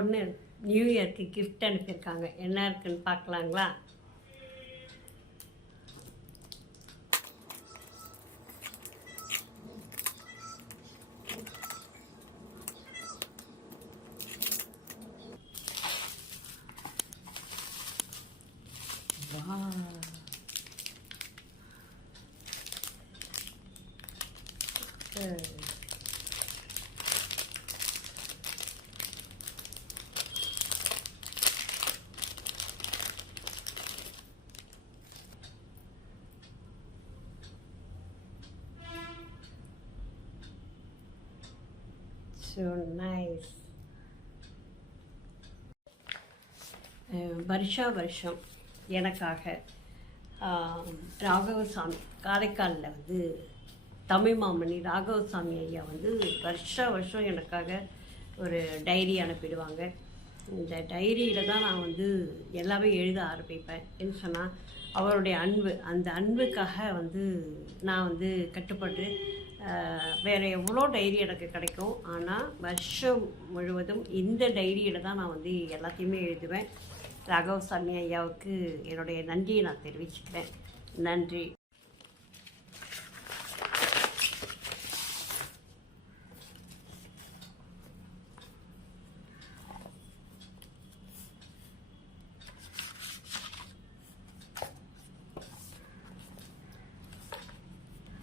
பொண்ணு நியூ இயர்க்கு கிஃப்ட் அனுப்பியிருக்காங்க. என்ன இருக்குன்னு பார்க்கலாங்களா? So nice. வருஷம் எனக்காக ராகவசாமி காரைக்காலில் தமிழ் மாமணி ராகவசாமி ஐயா வருஷம் எனக்காக ஒரு டைரி அனுப்பிடுவாங்க. இந்த டைரியில் தான் நான் எல்லாமே எழுத ஆரம்பிப்பேன். என்ன சொன்னால் அவருடைய அன்பு, அந்த அன்புக்காக நான் கட்டுப்பட்டு வேறு எவ்வளோ டைரி எனக்கு கிடைக்கும். ஆனால் வருஷம் முழுவதும் இந்த டைரியில் தான் நான் எல்லாத்தையுமே எழுதுவேன். ராகவசாமி ஐயாவுக்கு என்னுடைய நன்றியை நான் தெரிவிச்சுக்கிறேன். நன்றி.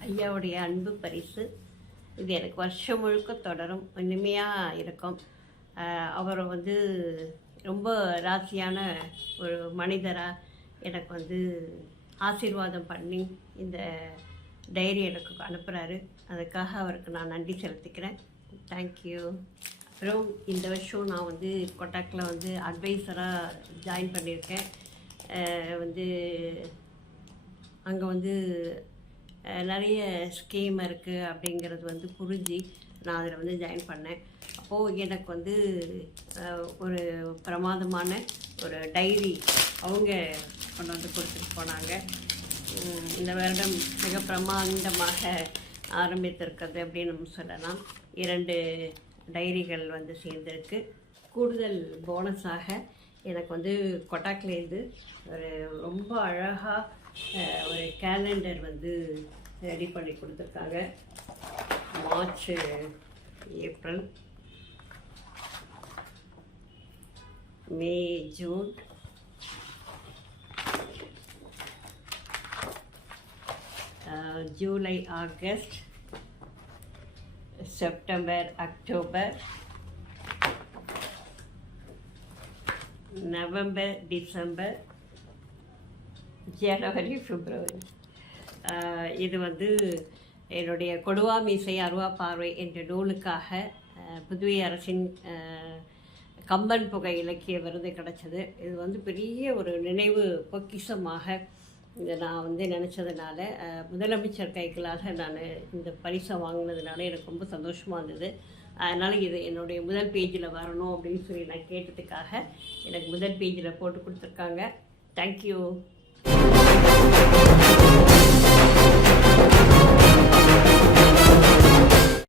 ஐயாவுடைய அன்பு பரிசு இது எனக்கு வருஷம் முழுக்க தொடரும், இனிமையாக இருக்கும். அவர் ரொம்ப ராசியான ஒரு மனிதராக எனக்கு ஆசீர்வாதம் பண்ணி இந்த டைரி எனக்கு அனுப்புகிறாரு. அதுக்காக அவருக்கு நான் நன்றி செலுத்திக்கிறேன். தேங்க்யூ. அப்புறம் இந்த வருஷம் நான் கொட்டாக்கில் அட்வைஸராக ஜாயின் பண்ணியிருக்கேன். அங்கே நிறைய ஸ்கீம் இருக்குது அப்படிங்கிறது புரிஞ்சு நான் அதில் ஜாயின் பண்ணேன். அப்போது எனக்கு ஒரு பிரமாதமான ஒரு டைரி அவங்க கொண்டு கொடுத்துட்டு போனாங்க. இந்த வருடம் மிக பிரமாண்டமாக ஆரம்பித்திருக்கிறது அப்படின்னு நம்ம சொல்லலாம். 2 டைரிகள் சேர்ந்துருக்கு. கூடுதல் போனஸாக எனக்கு கொட்டாக்கிலேருந்து ஒரு ரொம்ப அழகாக ஒரு கேலண்டர் ரெடி பண்ணி கொடுத்துருக்காங்க. March, April, May, June, July, August, September, October, November, December, ஜனவரி, பிப்ரவரி. இது என்னுடைய கொடுவா மீசை அருவா பார்வை என்ற நூலுக்காக புதுவை அரசின் கம்பன் புகை இலக்கிய விருது கிடச்சிது. இது பெரிய ஒரு நினைவு பொக்கிஷமாக இதை நான் நினச்சதுனால, முதலமைச்சர் கைகளாக நான் இந்த பரிசை வாங்கினதுனால எனக்கு ரொம்ப சந்தோஷமாக இருந்தது. அதனால் இது என்னுடைய முதல் பேஜில் வரணும் அப்படின்னு சொல்லி நான் கேட்டதுக்காக எனக்கு முதல் பேஜில் போட்டு கொடுத்துருக்காங்க. தேங்க்யூ.